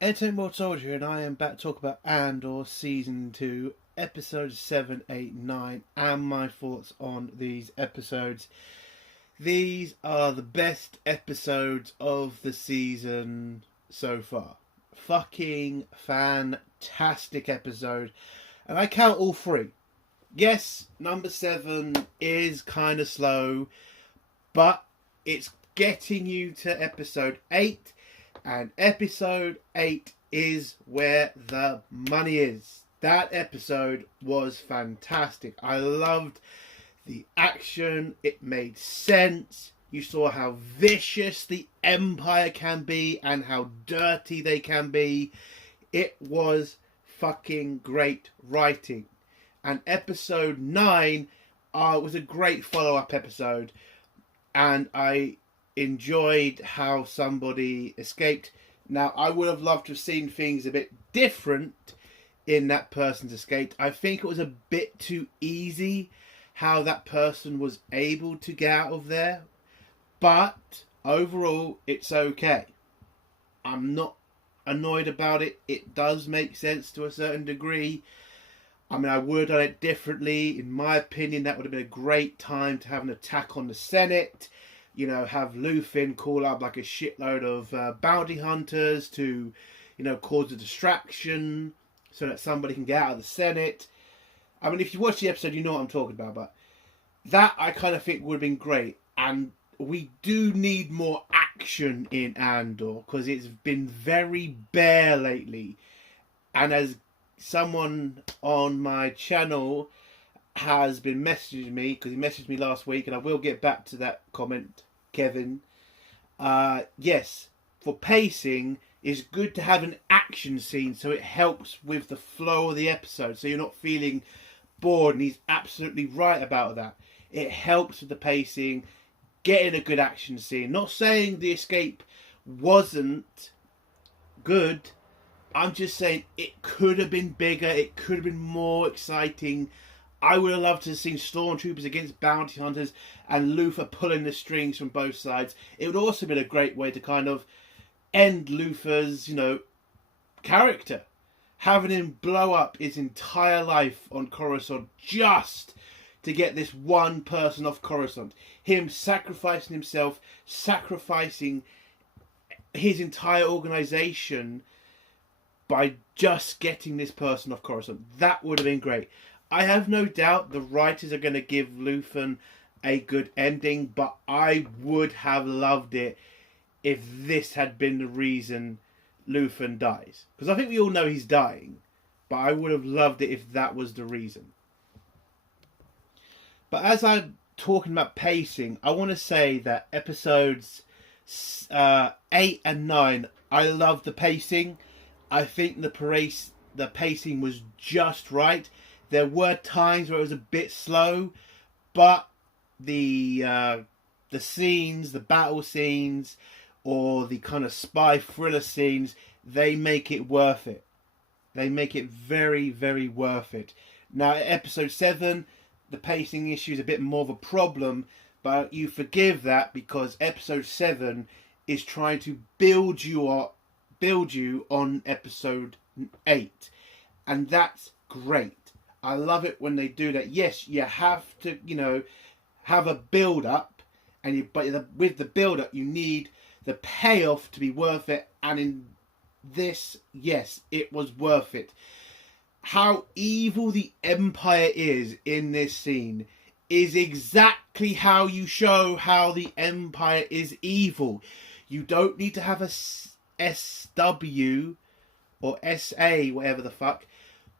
Entertainment World Soldier, and I am back to talk about Andor Season 2, Episodes 7, 8, 9, and my thoughts on these episodes. These are the best episodes of the season so far. Fucking fantastic episode. And I count all three. Yes, number 7 is kind of slow, but it's getting you to episode 8. And episode 8 is where the money is. That episode was fantastic. I loved the action. It made sense. You saw how vicious the Empire can be and how dirty they can be. It was fucking great writing. And episode 9 was a great follow-up episode. And I enjoyed how somebody escaped. Now, I would have loved to have seen things a bit different in that person's escape. I think it was a bit too easy how that person was able to get out of there. But overall, it's okay. I'm not annoyed about it. It does make sense to a certain degree. I mean, I would have done it differently. In my opinion, that would have been a great time to have an attack on the Senate. You know, have Luthen call up like a shitload of bounty hunters to, cause a distraction so that somebody can get out of the Senate. I mean, if you watch the episode, you know what I'm talking about. But that, I kind of think, would have been great. And we do need more action in Andor because it's been very bare lately. And as someone on my channel has been messaging me, because he messaged me last week, and I will get back to that comment, Kevin. Yes, for pacing, it's good to have an action scene so it helps with the flow of the episode, so you're not feeling bored, and he's absolutely right about that. It helps with the pacing, getting a good action scene. Not saying the escape wasn't good, I'm just saying it could have been bigger, it could have been more exciting. I would have loved to have seen stormtroopers against bounty hunters and Luther pulling the strings from both sides. It would also have been a great way to kind of end Luther's, character. Having him blow up his entire life on Coruscant just to get this one person off Coruscant. Him sacrificing himself, sacrificing his entire organisation by just getting this person off Coruscant. That would have been great. I have no doubt the writers are going to give Luthen a good ending, but I would have loved it if this had been the reason Luthen dies. Because I think we all know he's dying, but I would have loved it if that was the reason. But as I'm talking about pacing, I want to say that episodes 8 and 9, I love the pacing. I think the pacing was just right. There were times where it was a bit slow, but the scenes, the battle scenes, or the kind of spy thriller scenes, they make it worth it. They make it very, very worth it. Now, episode 7, the pacing issue is a bit more of a problem, but you forgive that because episode 7 is trying to build you on episode 8, and that's great. I love it when they do that. Yes, you have to, have a build-up, but with the build-up, you need the payoff to be worth it. And in this, yes, it was worth it. How evil the Empire is in this scene is exactly how you show how the Empire is evil. You don't need to have a SW or SA, whatever the fuck,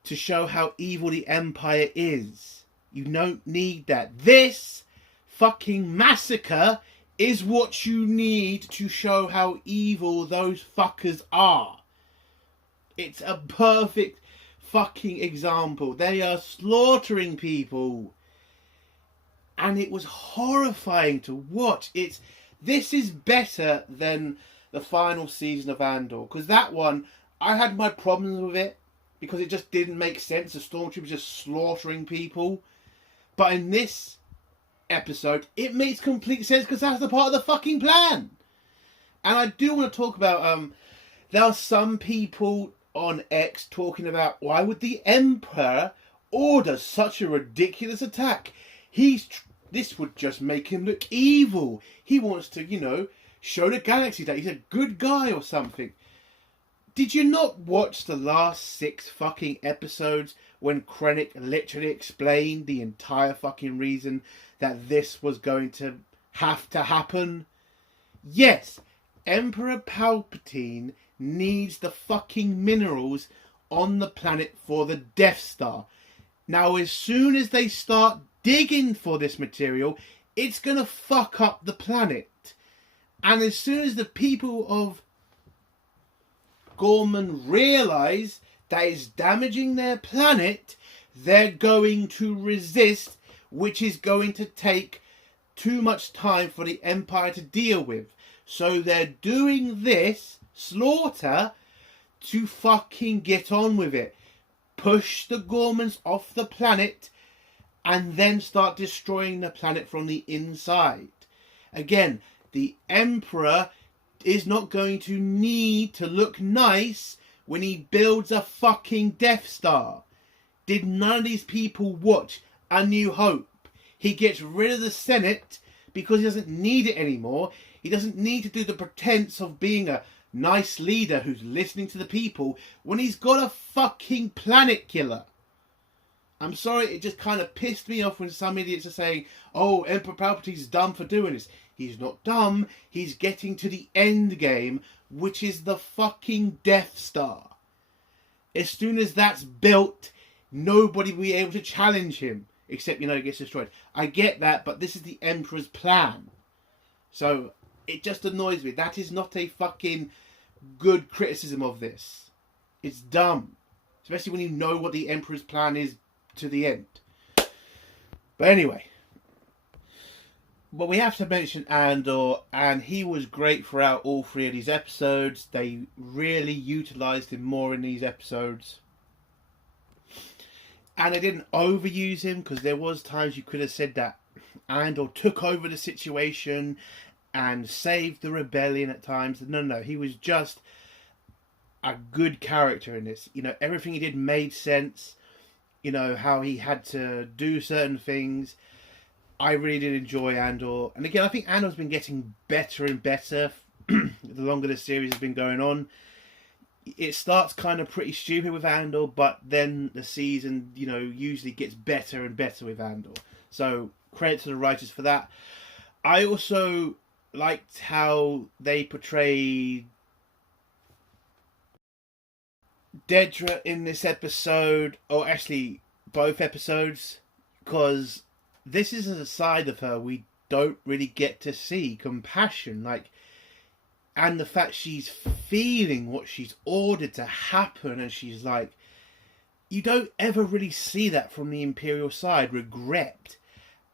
to show how evil the Empire is. You don't need that. This fucking massacre is what you need to show how evil those fuckers are. It's a perfect fucking example. They are slaughtering people. And it was horrifying to watch. This is better than the final season of Andor. Because that one, I had my problems with it. Because it just didn't make sense. The stormtroopers just slaughtering people. But in this episode, it makes complete sense because that's the part of the fucking plan. And I do want to talk about There are some people on X talking about why would the Emperor order such a ridiculous attack? This would just make him look evil. He wants to, show the galaxy that he's a good guy or something. Did you not watch the last 6 fucking episodes when Krennic literally explained the entire fucking reason that this was going to have to happen? Yes, Emperor Palpatine needs the fucking minerals on the planet for the Death Star. Now, as soon as they start digging for this material, it's going to fuck up the planet. And as soon as the people of Gorman realise that it's damaging their planet, they're going to resist, which is going to take too much time for the Empire to deal with. So they're doing this slaughter to fucking get on with it. Push the Gormans off the planet and then start destroying the planet from the inside. Again, the Emperor is not going to need to look nice when he builds a fucking Death Star. Did none of these people watch A New Hope? He gets rid of the Senate because he doesn't need it anymore. He doesn't need to do the pretense of being a nice leader who's listening to the people when he's got a fucking planet killer. I'm sorry, it just kind of pissed me off when some idiots are saying, oh, Emperor Palpatine's dumb for doing this. He's not dumb. He's getting to the end game, which is the fucking Death Star. As soon as that's built, nobody will be able to challenge him. Except, it gets destroyed. I get that, but this is the Emperor's plan. So, it just annoys me. That is not a fucking good criticism of this. It's dumb. Especially when you know what the Emperor's plan is to the end. But anyway. But we have to mention Andor, and he was great throughout all 3 of these episodes. They really utilised him more in these episodes. And they didn't overuse him, because there was times you could have said that Andor took over the situation and saved the rebellion at times. No, he was just a good character in this. Everything he did made sense. How he had to do certain things. I really did enjoy Andor. And again, I think Andor's been getting better and better the longer the series has been going on. It starts kind of pretty stupid with Andor, but then the season, usually gets better and better with Andor. So, credit to the writers for that. I also liked how they portrayed Dedra in this episode, or actually both episodes, because this is a side of her we don't really get to see. Compassion, and the fact she's feeling what she's ordered to happen, and she's you don't ever really see that from the Imperial side. Regret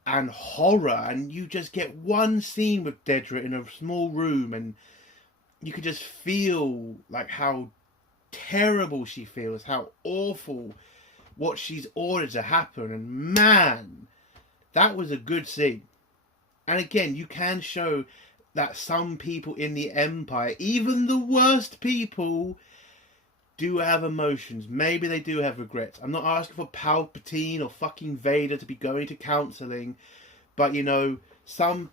and horror, and you just get one scene with Dedra in a small room, and you can just feel how terrible she feels, how awful what she's ordered to happen, and man, that was a good scene. And again, you can show that some people in the Empire, even the worst people, do have emotions. Maybe they do have regrets. I'm not asking for Palpatine or fucking Vader to be going to counselling, but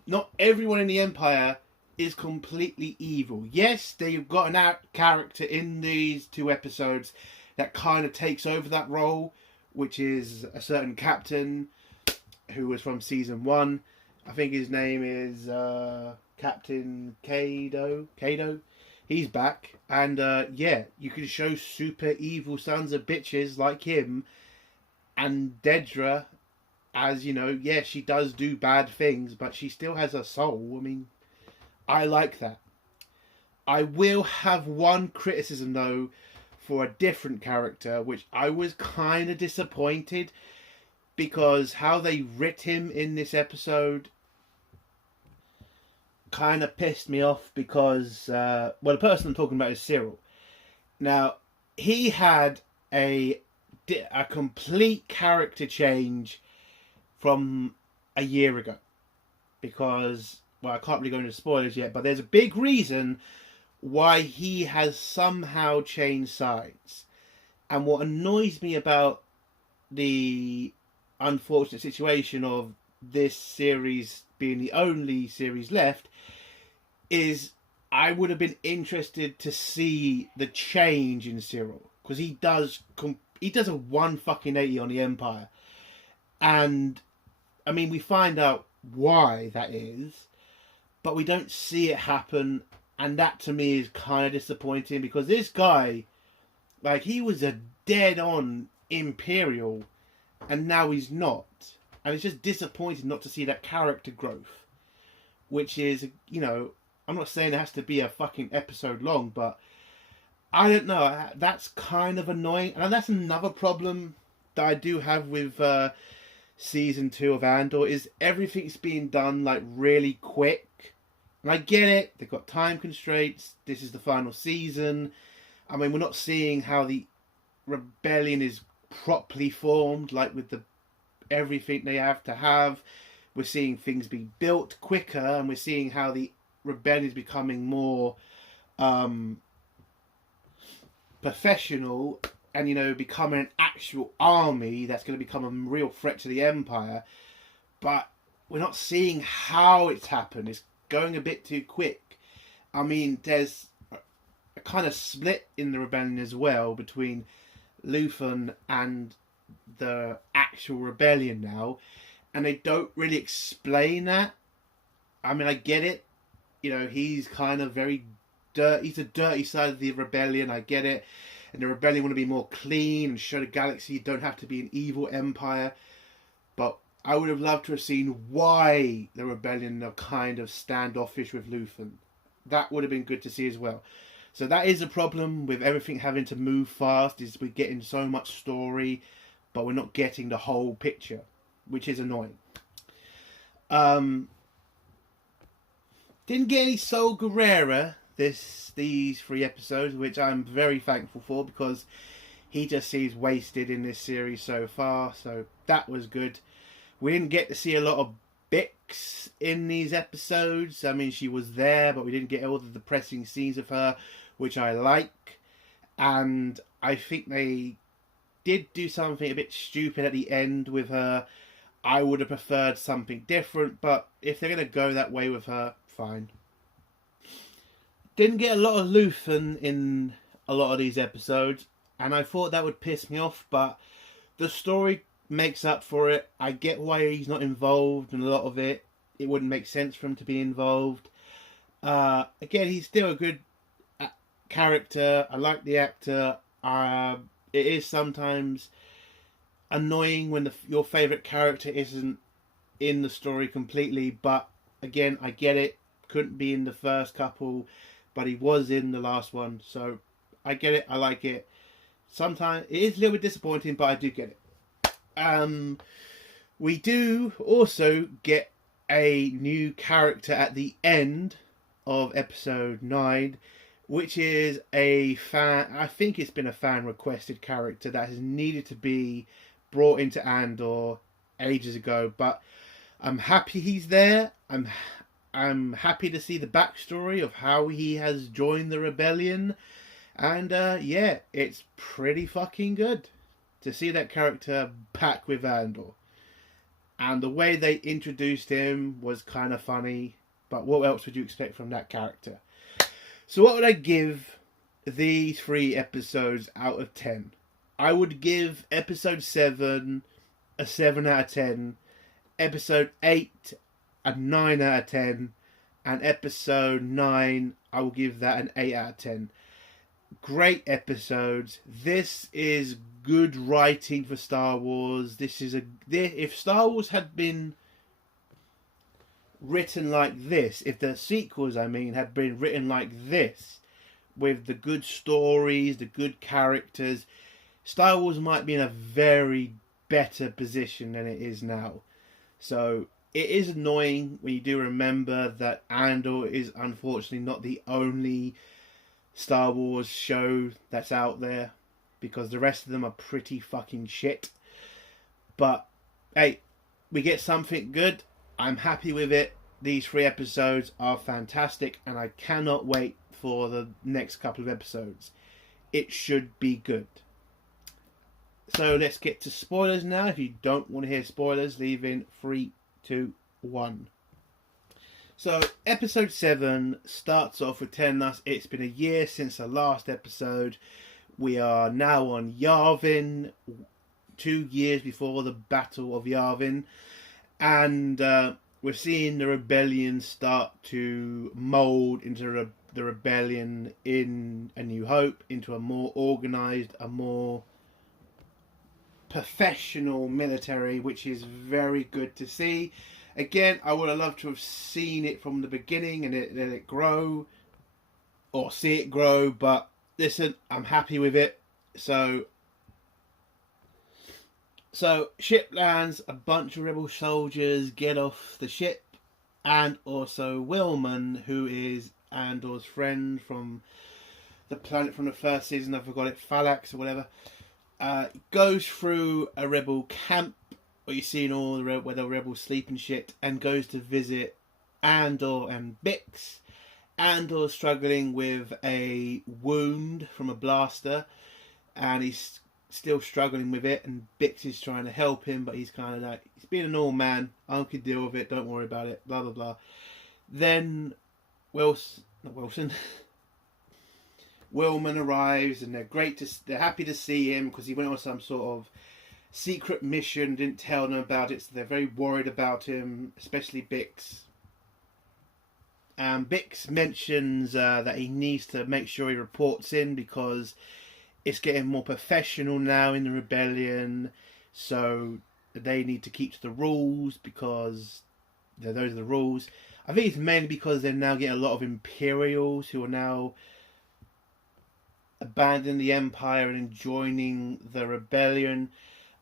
not everyone in the Empire is completely evil. Yes, they've got an character in these 2 episodes that kind of takes over that role, which is a certain captain who was from season 1. I think his name is Captain Kado. He's back. And you can show super evil sons of bitches like him. And Dedra, as she does do bad things, but she still has a soul. I like that. I will have one criticism, though, for a different character, which I was kind of disappointed, because how they writ him in this episode kind of pissed me off, because the person I'm talking about is Cyril. Now, he had a complete character change from a year ago, because I can't really go into spoilers yet, but there's a big reason why he has somehow changed sides. And what annoys me about the unfortunate situation of this series being the only series left is I would have been interested to see the change in Cyril, because he does a 180 on the Empire, and I mean we find out why that is, but we don't see it happen, and that to me is kind of disappointing, because this guy, like, he was a dead on Imperial, and now he's not, and it's just disappointing not to see that character growth, which is, you know, I'm not saying it has to be a fucking episode long, but I don't know. That's kind of annoying. And that's another problem that I do have with season 2 of Andor, is everything's being done like really quick. And I get it. They've got time constraints. This is the final season. I mean, we're not seeing how the rebellion is properly formed, like with the everything they have to have. We're seeing things being built quicker, and we're seeing how the rebellion is becoming more professional, and, you know, becoming an actual army that's going to become a real threat to the Empire. But we're not seeing how it's happened. It's going a bit too quick. I mean, there's a kind of split in the rebellion as well between Luthen and the actual rebellion now, and they don't really explain that. I mean, I get it. You know, he's kind of very dirty. He's the dirty side of the rebellion. I get it. And the rebellion want to be more clean and show the galaxy you don't have to be an evil empire. But I would have loved to have seen why the rebellion are kind of standoffish with Luthen. That would have been good to see as well. So that is a problem with everything having to move fast, is we're getting so much story, but we're not getting the whole picture, which is annoying. Didn't get any Sol Guerrera these 3 episodes, which I'm very thankful for, because he just seems wasted in this series so far, so that was good. We didn't get to see a lot of Bix in these episodes. I mean, she was there, but we didn't get all the depressing scenes of her, which I like. And I think they did do something a bit stupid at the end with her. I would have preferred something different, but if they're going to go that way with her, fine. Didn't get a lot of Luthen in a lot of these episodes, and I thought that would piss me off, but the story makes up for it. I get why he's not involved in a lot of it. It wouldn't make sense for him to be involved. Again, he's still a good character. I like the actor. It is sometimes annoying when your favourite character isn't in the story completely, but again, I get it. Couldn't be in the first couple, but he was in the last one, so I get it. I like it. Sometimes it is a little bit disappointing, but I do get it. We do also get a new character at the end of episode 9, which is a fan. I think it's been a fan requested character that has needed to be brought into Andor ages ago, but I'm happy he's there. I'm happy to see the backstory of how he has joined the rebellion, and yeah, it's pretty fucking good to see that character back with Andor. And the way they introduced him was kind of funny, but what else would you expect from that character? So what would I give these 3 episodes out of 10? I would give episode 7 a 7 out of 10, episode 8 a 9 out of 10, and episode 9, I will give that an 8 out of 10. Great episodes. This is good writing for Star Wars. If Star Wars had been written like this, if the sequels, I mean, had been written like this, with the good stories, the good characters, Star Wars might be in a very better position than it is now. So it is annoying when you do remember that Andor is unfortunately not the only Star Wars show that's out there, because the rest of them are pretty fucking shit. But hey, we get something good. I'm happy with it. These 3 episodes are fantastic, and I cannot wait for the next couple of episodes. It should be good. So let's get to spoilers now. If you don't want to hear spoilers, leave in 3, 2, 1. So episode 7 starts off with telling us it's been a year since the last episode. We are now on Yavin, 2 years before the Battle of Yavin. And we're seeing the rebellion start to mould into the rebellion in A New Hope, into a more organised, a more professional military, which is very good to see. Again, I would have loved to have seen it from the beginning and let it grow, or see it grow, but listen, I'm happy with it. So ship lands, a bunch of rebel soldiers get off the ship, and also Willman, who is Andor's friend from the planet from the first season, I forgot it, Phalax or whatever, goes through a rebel camp where you're seeing all where the rebels sleep and shit, and goes to visit Andor and Bix. Andor's struggling with a wound from a blaster, and he's still struggling with it, and Bix is trying to help him, but he's kind of like, he's being an old man, I can deal with it, don't worry about it, blah blah blah. Then Willman arrives, and they're happy to see him because he went on some sort of secret mission, didn't tell them about it, so they're very worried about him, especially Bix. Bix mentions that he needs to make sure he reports in because it's getting more professional now in the rebellion, so they need to keep to the rules because those are the rules. I think it's mainly because they're now getting a lot of Imperials who are now abandoning the Empire and joining the rebellion.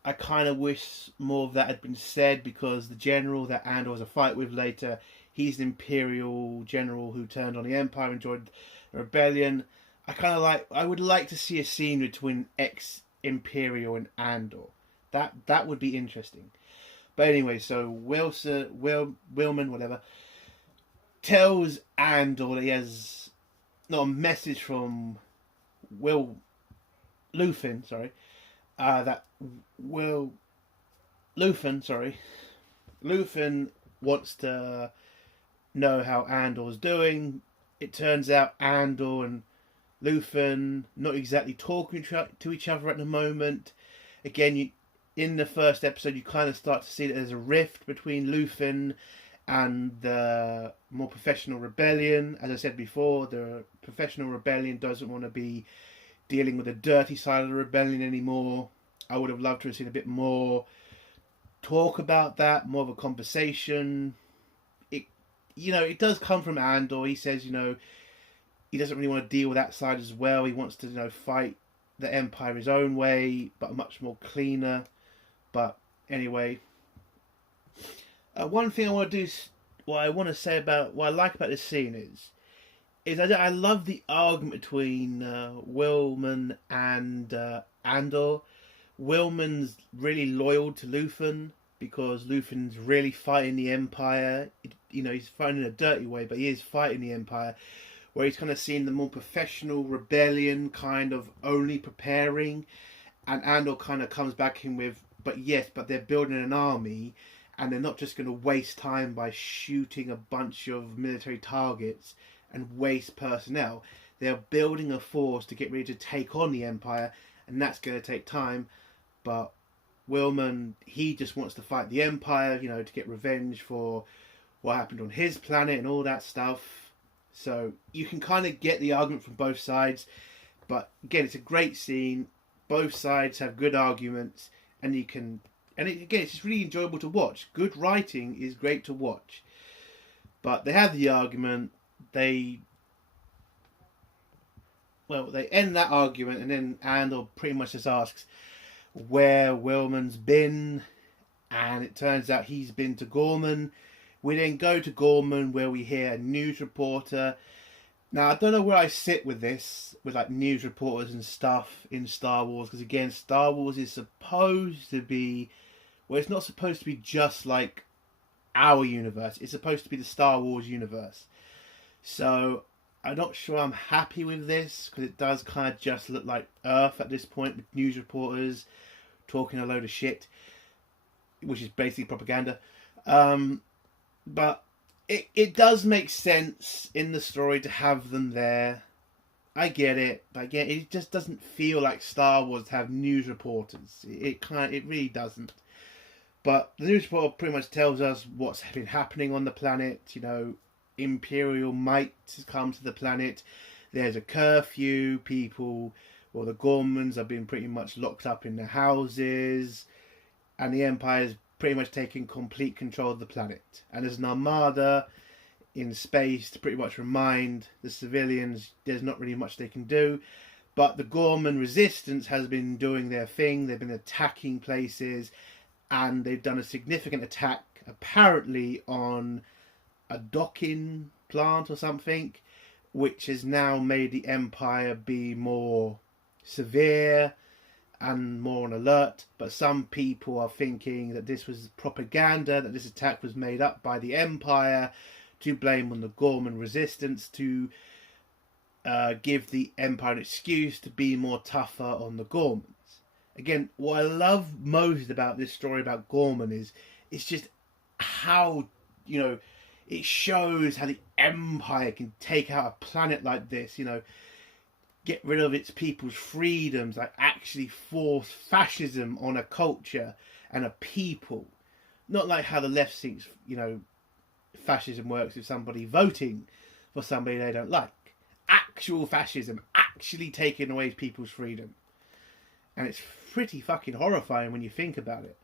I kind of wish more of that had been said, because the general that Andor has a fight with later, he's an Imperial general who turned on the Empire and joined the rebellion. I would like to see a scene between ex-Imperial and Andor. That would be interesting. But anyway, so Willman, whatever, tells Andor that he has not a message from Luthen wants to know how Andor's doing. It turns out Andor and Luthen not exactly talking to each other at the moment. Again, in the first episode, you kind of start to see that there's a rift between Luthen and the more professional rebellion. As I said before, the professional rebellion doesn't want to be dealing with the dirty side of the rebellion anymore. I would have loved to have seen a bit more talk about that, more of a conversation. It does come from Andor. He says, he doesn't really want to deal with that side as well. He wants to, fight the Empire his own way, but much more cleaner. But anyway, one thing I want to do, what I like about this scene is I love the argument between Willman and Andor. Willman's really loyal to Luthen because Luthen's really fighting the Empire. He's fighting in a dirty way, but he is fighting the Empire. Where he's kind of seeing the more professional rebellion kind of only preparing, and Andor kind of comes back in with, but they're building an army, and they're not just going to waste time by shooting a bunch of military targets and waste personnel. They're building a force to get ready to take on the Empire, and that's going to take time. But Willman, he just wants to fight the Empire, to get revenge for what happened on his planet and all that stuff. So you can kind of get the argument from both sides. But again, it's a great scene. Both sides have good arguments, and it's just really enjoyable to watch. Good writing is great to watch. But they have the argument. They end that argument, and then Andor pretty much just asks where Willman's been, and it turns out he's been to Gorman. We then go to Gorman, where we hear a news reporter. Now, I don't know where I sit with this, with like news reporters and stuff in Star Wars, because again, Star Wars is supposed to be, it's not supposed to be just like our universe. It's supposed to be the Star Wars universe. So I'm not sure I'm happy with this, because it does kind of just look like Earth at this point, with news reporters talking a load of shit, which is basically propaganda. But it does make sense in the story to have them there. I get it, but again, it just doesn't feel like Star Wars to have news reporters. It really doesn't. But the news reporter pretty much tells us what's been happening on the planet. You know, Imperial might has come to the planet. There's a curfew. People, well, the Gormans have been pretty much locked up in their houses, and the Empire's pretty much taking complete control of the planet. And there's an armada in space to pretty much remind the civilians there's not really much they can do. But the Gorman resistance has been doing their thing. They've been attacking places, and they've done a significant attack apparently on a docking plant or something, which has now made the Empire be more severe and more on alert. But some people are thinking that this was propaganda, that this attack was made up by the Empire to blame on the Gorman resistance, to give the Empire an excuse to be more tougher on the Gormans. Again, what I love most about this story about Gorman is it's just how, you know, it shows how the Empire can take out a planet like this, you know, get rid of its people's freedoms, like actually force fascism on a culture and a people. Not like how the left thinks, you know, fascism works with somebody voting for somebody they don't like. Actual fascism, actually taking away people's freedom. And it's pretty fucking horrifying when you think about it.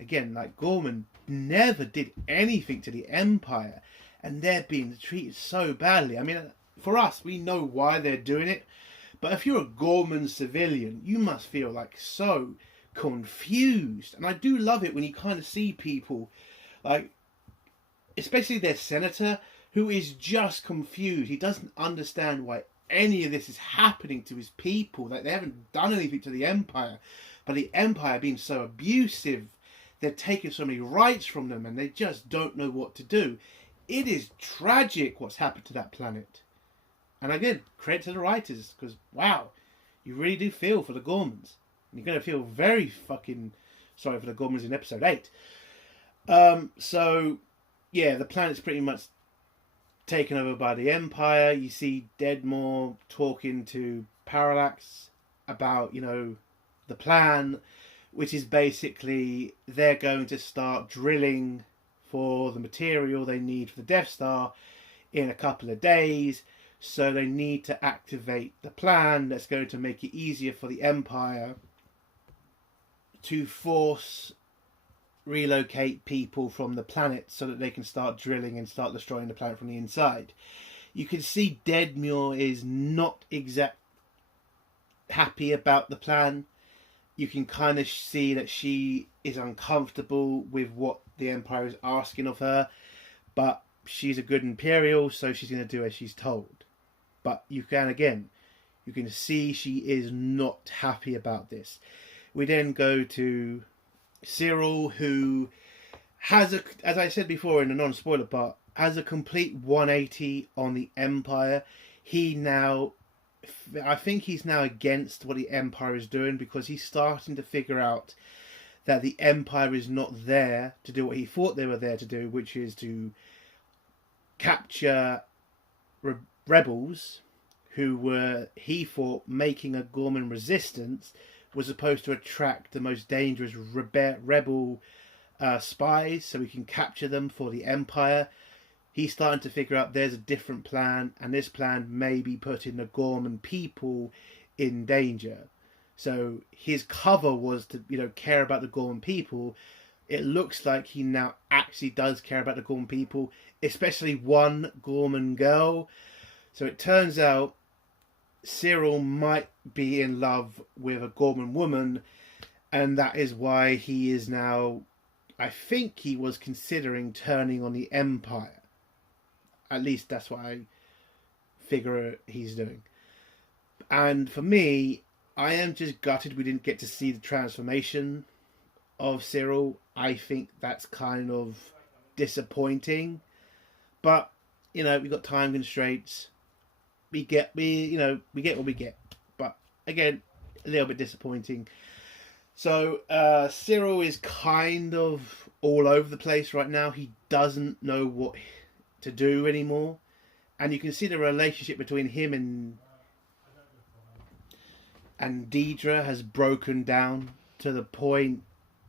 Again, like, Gorman never did anything to the Empire, and they're being treated so badly. I mean, for us, we know why they're doing it, but if you're a Gorman civilian, you must feel like so confused. And I do love it when you kind of see people, like, especially their senator, who is just confused. He doesn't understand why any of this is happening to his people. Like, they haven't done anything to the Empire, but the Empire being so abusive, they're taking so many rights from them, and they just don't know what to do. It is tragic what's happened to that planet. And again, credit to the writers, because wow, you really do feel for the Gormans. You're going to feel very fucking sorry for the Gormans in episode 8. So yeah, the planet's pretty much taken over by the Empire. You see Deadmore talking to Parallax about, you know, the plan, which is basically they're going to start drilling for the material they need for the Death Star in a couple of days. So they need to activate the plan that's going to make it easier for the Empire to force relocate people from the planet so that they can start drilling and start destroying the planet from the inside. You can see Deadmore is not exactly happy about the plan. You can kind of see that she is uncomfortable with what the Empire is asking of her, but she's a good Imperial, so she's going to do as she's told. But you can see she is not happy about this. We then go to Cyril, who has as I said before in the non-spoiler part, has a complete 180 on the Empire. I think he's now against what the Empire is doing, because he's starting to figure out that the Empire is not there to do what he thought they were there to do, which is to capture rebels who were, he thought, making a Gorman resistance was supposed to attract the most dangerous rebel spies so we can capture them for the Empire. He's starting to figure out there's a different plan, and this plan may be putting the Gorman people in danger. So his cover was to, you know, care about the Gorman people. It looks like he now actually does care about the Gorman people, especially one Gorman girl. So it turns out Cyril might be in love with a Gorman woman, and that is why he is now, I think he was considering turning on the Empire. At least that's what I figure he's doing. And for me, I am just gutted we didn't get to see the transformation of Cyril. I think that's kind of disappointing. But, you know, we've got time constraints. we get what we get. But again, a little bit disappointing. So Cyril is kind of all over the place right now. He doesn't know what to do anymore, and you can see the relationship between him and Deidre has broken down to the point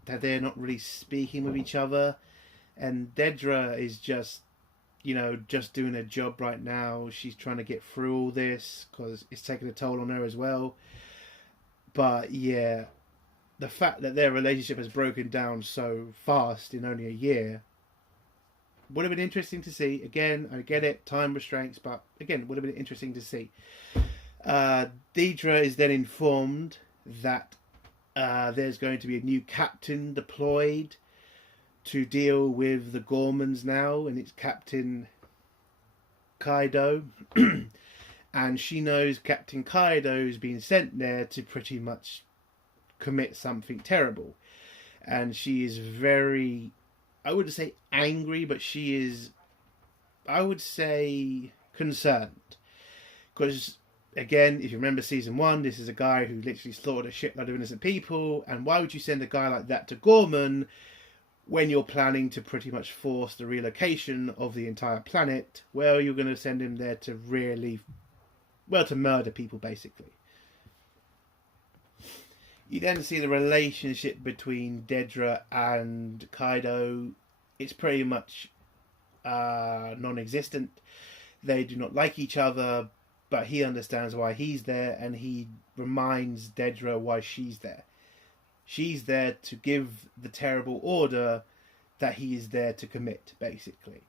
that they're not really speaking with each other, and Deidre is just doing her job right now. She's trying to get through all this because it's taking a toll on her as well. But yeah, the fact that their relationship has broken down so fast in only a year would have been interesting to see. Again, I get it, time restraints, but again, would have been interesting to see. Deidre is then informed that there's going to be a new captain deployed to deal with the Gormans now, and it's Captain Kaido. And she knows Captain Kaido's been sent there to pretty much commit something terrible. And she is very, I wouldn't say angry, but she is, I would say, concerned. Because, again, if you remember season 1, this is a guy who literally slaughtered a shitload of innocent people. And why would you send a guy like that to Gorman when you're planning to pretty much force the relocation of the entire planet? Well, you're going to send him there to really, to murder people, basically. You then see the relationship between Deidre and Kaido. It's pretty much non-existent. They do not like each other, but he understands why he's there, and he reminds Deidre why she's there. She's there to give the terrible order that he is there to commit, basically.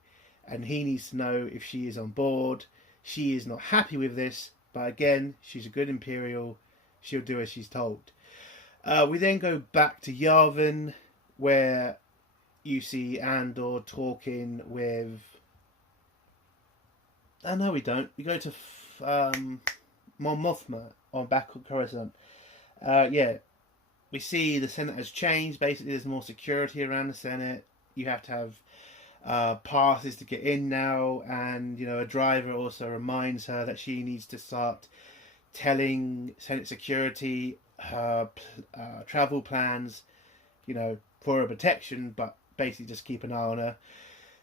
And he needs to know if she is on board. She is not happy with this, but again, she's a good Imperial. She'll do as she's told. We then go back to Yavin, where you see Andor talking with... Oh, no, we don't. We go to Mon Mothma on back on Coruscant. We see the Senate has changed. Basically, there's more security around the Senate. You have to have passes to get in now, and a driver also reminds her that she needs to start telling Senate security her travel plans, for her protection, but basically just keep an eye on her.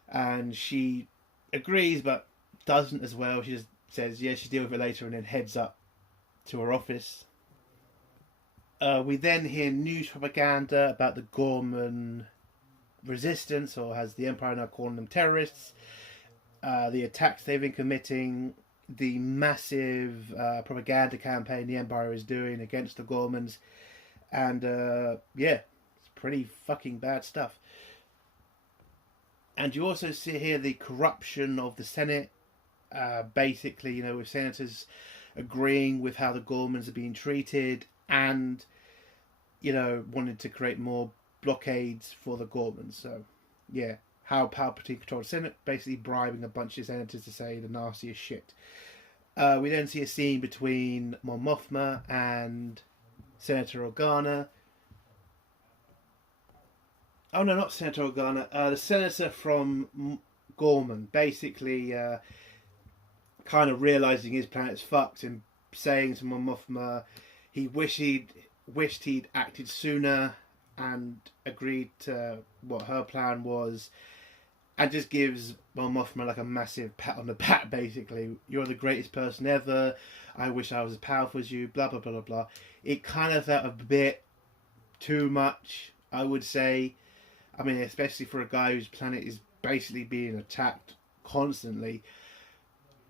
And she agrees, but doesn't as well. She just says, yeah, she'll deal with it later, and then heads up to her office. We then hear news propaganda about the Gorman resistance, or as the Empire now calling them, terrorists, the attacks they've been committing, the massive propaganda campaign the Empire is doing against the Gormans, and it's pretty fucking bad stuff. And you also see here the corruption of the Senate, basically, with senators agreeing with how the Gormans are being treated, and wanting to create more blockades for the Gormans. So how Palpatine controls the Senate, basically bribing a bunch of senators to say the nastiest shit. We then see a scene between Mon Mothma and Senator Organa. Oh no, not Senator Organa. The senator from Gorman, basically kind of realising his planet's fucked and saying to Mon Mothma he wished he'd acted sooner and agreed to what her plan was, and just gives Mon Mothma like a massive pat on the back, basically. You're the greatest person ever. I wish I was as powerful as you, blah, blah, blah, blah, blah. It kind of felt a bit too much, I would say. I mean, especially for a guy whose planet is basically being attacked constantly.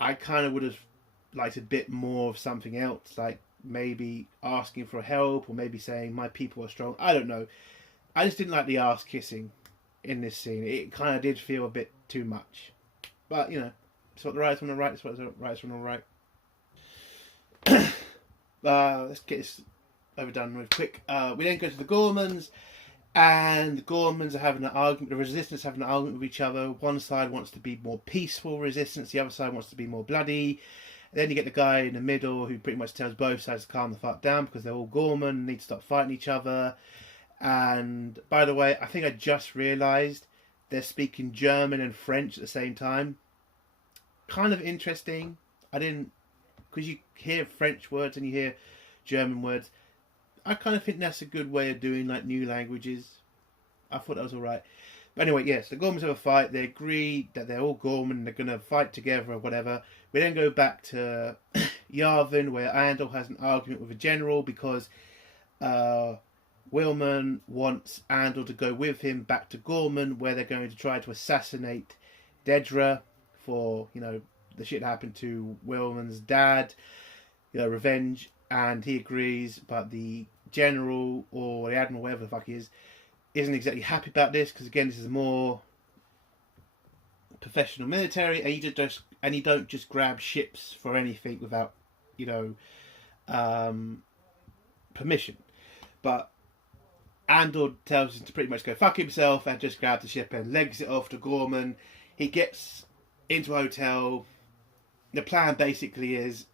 I kind of would have liked a bit more of something else, like maybe asking for help, or maybe saying my people are strong. I don't know. I just didn't like the ass kissing in this scene. It kind of did feel a bit too much. But, it's what the writers want to write. It's what the writers want to write. Let's get this overdone with quick. We then go to the Gormans, and the Gormans are having an argument. The Resistance having an argument with each other. One side wants to be more peaceful Resistance. The other side wants to be more bloody. And then you get the guy in the middle who pretty much tells both sides to calm the fuck down because they're all Gorman and need to stop fighting each other. And by the way, I think I just realised they're speaking German and French at the same time. Kind of interesting. I didn't because you hear French words and you hear German words. I kind of think that's a good way of doing like new languages. I thought that was alright. But anyway, yes, the Gormans have a fight. They agree that they're all Gorman. They're going to fight together or whatever. We then go back to Yavin, where Andor has an argument with a general because Wilman wants Andor to go with him back to Gorman, where they're going to try to assassinate Dedra for, the shit that happened to Wilman's dad, revenge. And he agrees, but the general or the admiral, whatever the fuck he is, isn't exactly happy about this, because again, this is more professional military, and you don't just grab ships for anything without, permission. But Andor tells him to pretty much go fuck himself and just grab the ship and legs it off to Gorman. He gets into a hotel. The plan basically is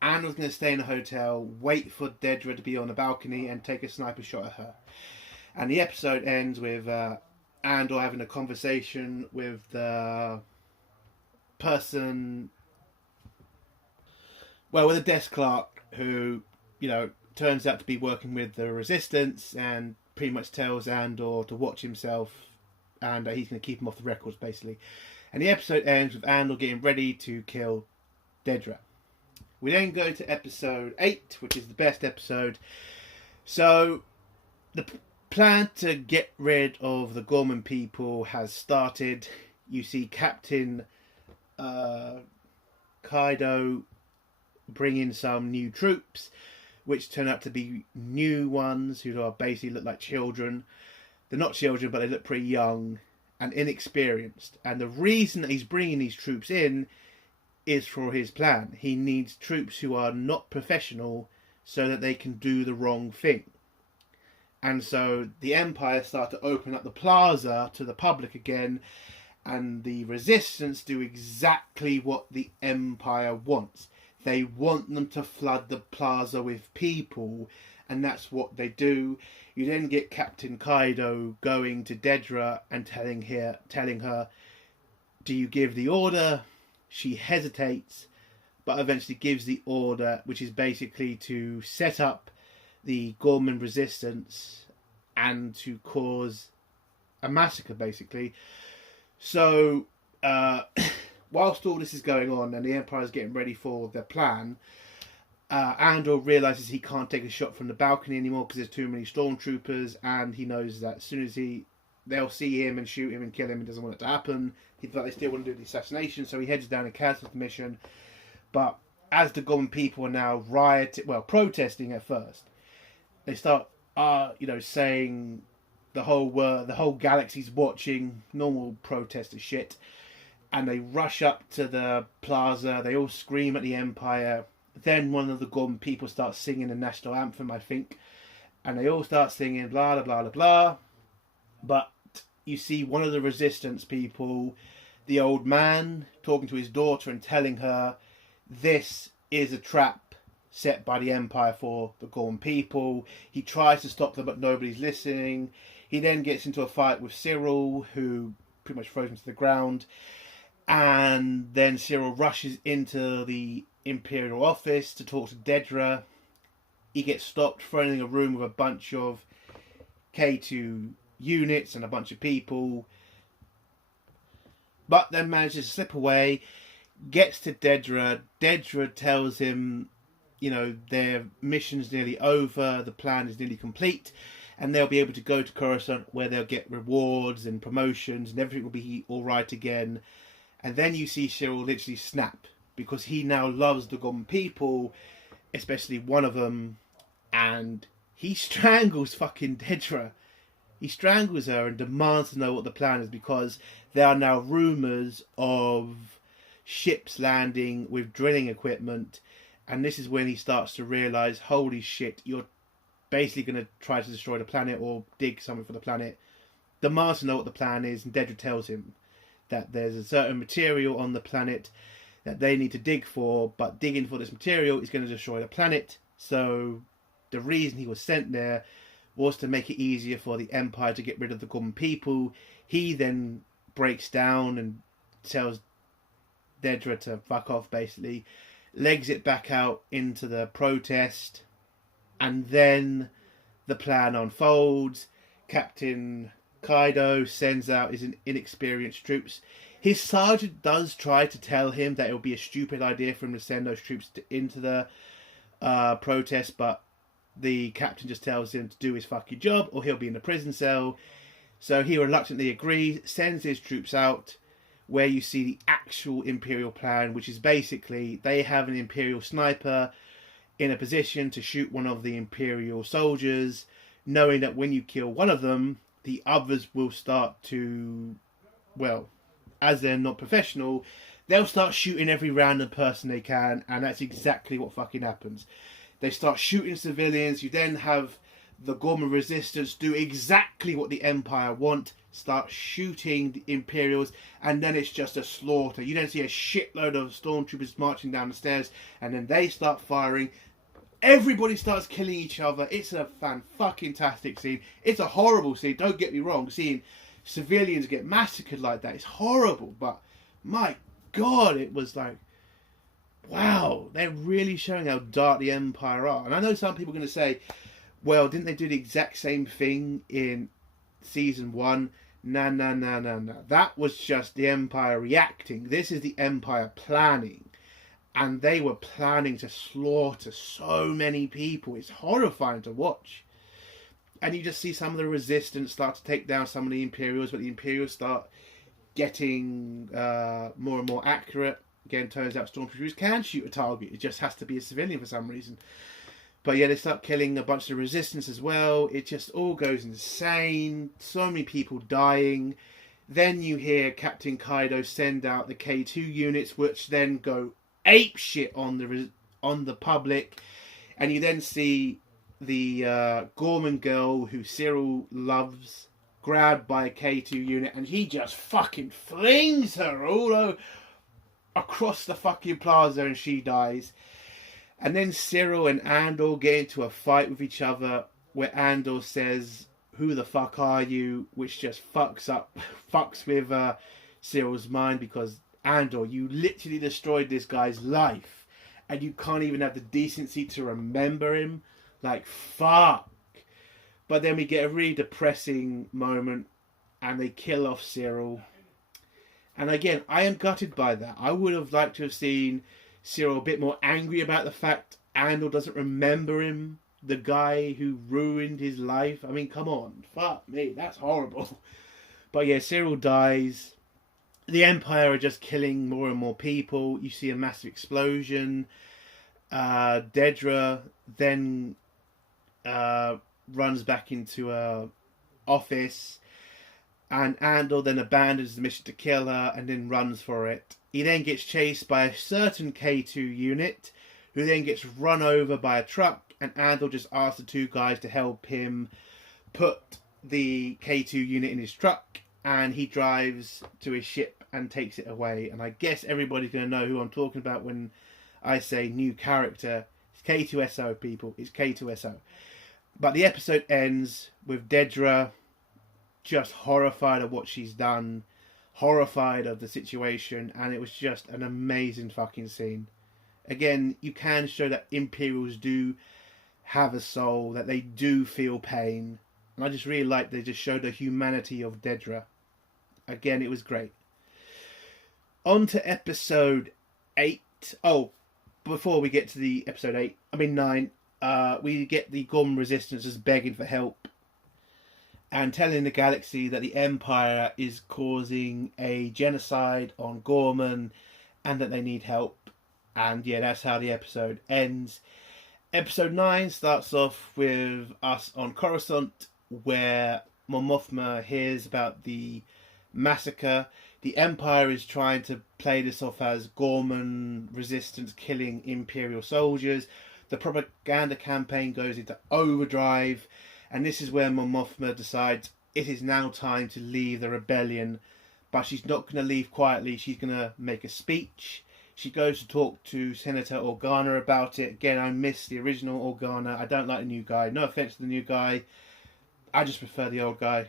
Andor's going to stay in a hotel, wait for Dedra to be on the balcony and take a sniper shot at her. And the episode ends with Andor having a conversation with the person, with a desk clerk who, turns out to be working with the Resistance and pretty much tells Andor to watch himself and he's going to keep him off the records, basically. And the episode ends with Andor getting ready to kill Dedra. We then go to episode 8, which is the best episode. So, the plan to get rid of the Gorman people has started. You see Captain Kaido bring in some new troops, which turn out to be new ones who are basically look like children. They're not children, but they look pretty young and inexperienced. And the reason that he's bringing these troops in is for his plan. He needs troops who are not professional so that they can do the wrong thing. And so the Empire start to open up the plaza to the public again, and the Resistance do exactly what the Empire wants. They want them to flood the plaza with people, and that's what they do. You then get Captain Kaido going to Dedra and telling her, do you give the order? She hesitates, but eventually gives the order, which is basically to set up the Gorman Resistance and to cause a massacre, basically. So, whilst all this is going on and the Empire is getting ready for their plan, Andor realises he can't take a shot from the balcony anymore because there's too many stormtroopers, and he knows that as soon as they'll see him and shoot him and kill him, he doesn't want it to happen. But they still want to do the assassination, so he heads down and cancels the mission. But as the Gorman people are now protesting at first, they start, saying the whole galaxy's watching, normal protester shit, and they rush up to the plaza. They all scream at the Empire. Then one of the Gorman people starts singing the national anthem, I think, and they all start singing blah blah blah blah blah. But you see one of the Resistance people, the old man, talking to his daughter and telling her this is a trap set by the Empire for the Gorman people. He tries to stop them, but nobody's listening. He then gets into a fight with Cyril, who pretty much throws him to the ground. And then Cyril rushes into the Imperial office to talk to Dedra. He gets stopped, thrown in a room with a bunch of K2 units and a bunch of people, but then manages to slip away, gets to Dedra. Dedra tells him, their mission's nearly over, the plan is nearly complete, and they'll be able to go to Coruscant where they'll get rewards and promotions and everything will be alright again. And then you see Cyril literally snap, because he now loves the Gorman people, especially one of them, and he strangles fucking Dedra. He strangles her and demands to know what the plan is, because there are now rumours of ships landing with drilling equipment, and this is when he starts to realise, holy shit, you're basically going to try to destroy the planet or dig something for the planet. Demands to know what the plan is, and Dedra tells him that there's a certain material on the planet that they need to dig for, but digging for this material is going to destroy the planet. So the reason he was sent there was to make it easier for the Empire to get rid of the Gorman people. He then breaks down and tells Dedra to fuck off, basically. legs it back out into the protest, and then the plan unfolds. Captain Kaido sends out his inexperienced troops. His sergeant does try to tell him that it would be a stupid idea for him to send those troops into the protest, but the captain just tells him to do his fucking job or he'll be in a prison cell. So he reluctantly agrees, sends his troops out, where you see the actual Imperial plan, which is basically they have an Imperial sniper in a position to shoot one of the Imperial soldiers, knowing that when you kill one of them, the others will start to, well, as they're not professional, they'll start shooting every random person they can, and that's exactly what fucking happens. They start shooting civilians. You then have the Gorman Resistance do exactly what the Empire want, start shooting the Imperials, and then it's just a slaughter. You then see a shitload of stormtroopers marching down the stairs, and then they start firing. Everybody starts killing each other. It's a fan-fucking-tastic scene. It's a horrible scene, don't get me wrong. Seeing civilians get massacred like that is horrible, but my God, it was like, wow, they're really showing how dark the Empire are. And I know some people are going to say, well, didn't they do the exact same thing in Season 1? No. That was just the Empire reacting. This is the Empire planning. And they were planning to slaughter so many people. It's horrifying to watch. And you just see some of the resistance start to take down some of the Imperials, but the Imperials start getting more and more accurate. Again, turns out stormtroopers can shoot a target. It just has to be a civilian for some reason. But yeah, they start killing a bunch of resistance as well. It just all goes insane. So many people dying. Then you hear Captain Kaido send out the K2 units, which then go ape shit on the public. And you then see the Gorman girl who Cyril loves grabbed by a K2 unit, and he just fucking flings her all across the fucking plaza, and she dies. And then Cyril and Andor get into a fight with each other, where Andor says, "Who the fuck are you?" Which just fucks with Cyril's mind, because Andor, you literally destroyed this guy's life, and you can't even have the decency to remember him. Like, fuck. But then we get a really depressing moment, and they kill off Cyril. And again, I am gutted by that. I would have liked to have seen Cyril a bit more angry about the fact Andor doesn't remember him, the guy who ruined his life. I mean, come on. Fuck me, that's horrible. But yeah, Cyril dies. The Empire are just killing more and more people. You see a massive explosion. Dedra then runs back into her office, and Andor then abandons the mission to kill her and then runs for it. He then gets chased by a certain K2 unit, who then gets run over by a truck, and Andor just asks the two guys to help him put the K2 unit in his truck, and he drives to his ship and takes it away. And I guess everybody's going to know who I'm talking about when I say new character. It's K2SO, people. It's K2SO. But the episode ends with Dedra just horrified of what she's done, horrified of the situation, and it was just an amazing fucking scene. Again, you can show that Imperials do have a soul, that they do feel pain, and I just really like they just showed the humanity of Dedra. Again, it was great. On to episode 8. Oh, before we get to the episode 9, we get the Gorman Resistance as begging for help and telling the galaxy that the Empire is causing a genocide on Gorman and that they need help. And yeah, that's how the episode ends. Episode 9 starts off with us on Coruscant, where Mon Mothma hears about the massacre. The Empire is trying to play this off as Gorman Resistance killing Imperial soldiers. The propaganda campaign goes into overdrive, and this is where Mon Mothma decides it is now time to leave the rebellion. But she's not going to leave quietly. She's going to make a speech. She goes to talk to Senator Organa about it. Again, I miss the original Organa. I don't like the new guy. No offense to the new guy. I just prefer the old guy.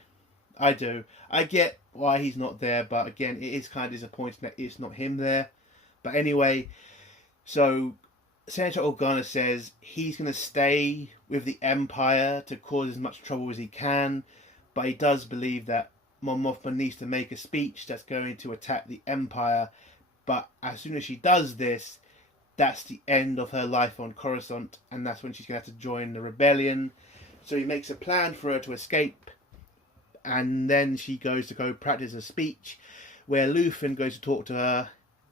I do. I get why he's not there, but again, it is kind of disappointing that it's not him there. But anyway, So Senator Organa says he's going to stay with the Empire to cause as much trouble as he can, but he does believe that Mon Mothma needs to make a speech that's going to attack the Empire. But as soon as she does this, that's the end of her life on Coruscant, and that's when she's going to have to join the rebellion. So he makes a plan for her to escape, and then she goes to go practice a speech where Luthen goes to talk to her,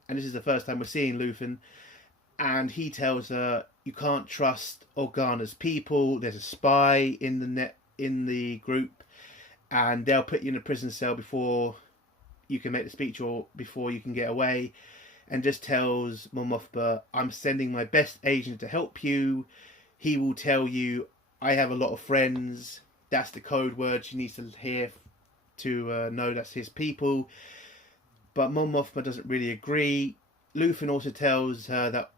and this is the first time we're seeing Luthen, and he tells her you can't trust Organa's people. There's a spy in the group, and they'll put you in a prison cell before you can make the speech or before you can get away. And just tells Mon Mothma, I'm sending my best agent to help you. He will tell you I have a lot of friends. That's the code word she needs to hear to know that's his people. But Mon Mothma doesn't really agree. Luthen also tells her that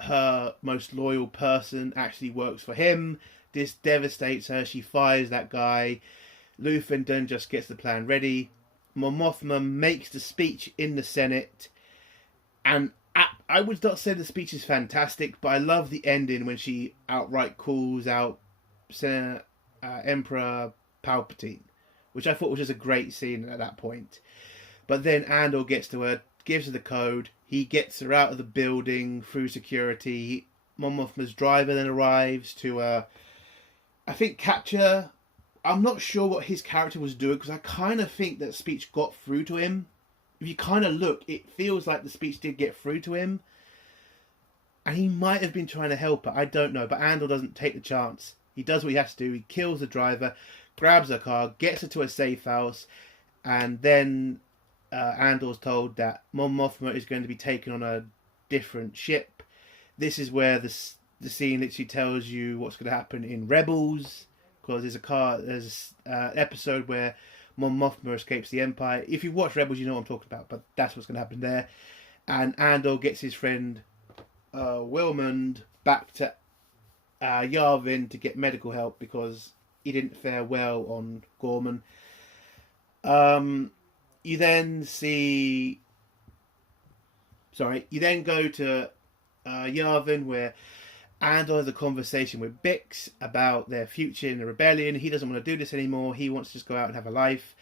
her most loyal person actually works for him. This devastates her. She fires that guy. Luthen then just gets the plan ready. Mon Mothma makes the speech in the Senate. And I would not say the speech is fantastic, but I love the ending when she outright calls out Emperor Palpatine, which I thought was just a great scene at that point. But then Andor gets to her, gives her the code. He gets her out of the building through security. Mon Mothma's driver then arrives to, I think, capture. I'm not sure what his character was doing, because I kind of think that speech got through to him. If you kind of look, it feels like the speech did get through to him. And he might have been trying to help her. I don't know. But Andor doesn't take the chance. He does what he has to do. He kills the driver, grabs her car, gets her to a safe house. And then Andor's told that Mon Mothma is going to be taken on a different ship. This is where the scene literally tells you what's going to happen in Rebels. Because there's an episode where Mon Mothma escapes the Empire. If you watch Rebels, you know what I'm talking about, but that's what's going to happen there. And Andor gets his friend Wilmond back to Yavin to get medical help because he didn't fare well on Gorman. You then go to Yavin, where Andor has a conversation with Bix about their future in the rebellion. He doesn't want to do this anymore. He wants to just go out and have a life.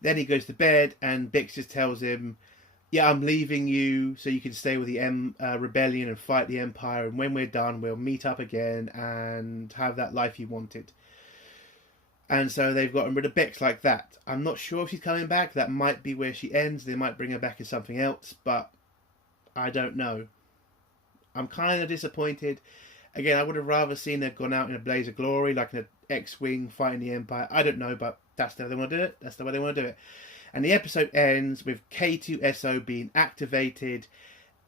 Then he goes to bed, and Bix just tells him, yeah, I'm leaving you so you can stay with the rebellion and fight the Empire. And when we're done, we'll meet up again and have that life you wanted. And so they've gotten rid of Bix like that. I'm not sure if she's coming back. That might be where she ends. They might bring her back as something else, but I don't know. I'm kind of disappointed. Again, I would have rather seen her gone out in a blaze of glory, like in an X-Wing fighting the Empire. I don't know, but that's the way they want to do it. That's the way they want to do it. And the episode ends with K2SO being activated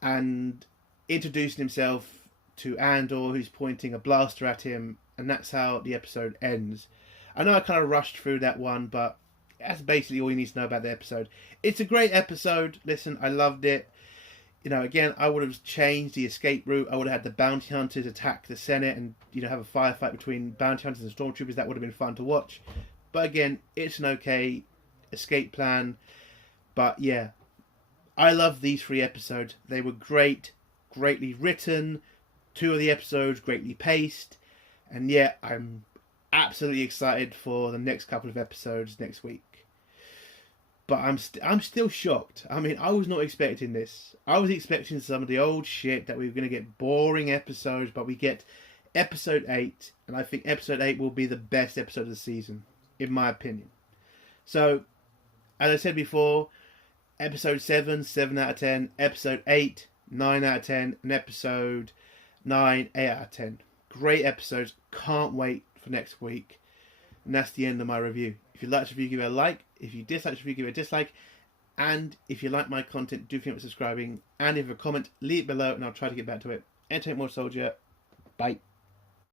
and introducing himself to Andor, who's pointing a blaster at him. And that's how the episode ends. I know I kind of rushed through that one, but that's basically all you need to know about the episode. It's a great episode. Listen, I loved it. You know, again, I would have changed the escape route. I would have had the bounty hunters attack the Senate and, you know, have a firefight between bounty hunters and stormtroopers. That would have been fun to watch. But again, it's an okay escape plan. But yeah, I love these 3 episodes. They were great, greatly written. 2 of the episodes greatly paced. And yeah, I'm absolutely excited for the next couple of episodes next week. But I'm still shocked. I mean, I was not expecting this. I was expecting some of the old shit that we were going to get boring episodes, but we get episode 8, and I think episode 8 will be the best episode of the season, in my opinion. So, as I said before, episode 7, 7 out of 10, episode 8, 9 out of 10, and episode 9, 8 out of 10. Great episodes. Can't wait for next week. And that's the end of my review. If you like this review, give it a like. If you dislike this review, give it a dislike. And if you like my content, do think about subscribing. And if you have a comment, leave it below and I'll try to get back to it. Entertainment More Soldier. Bye.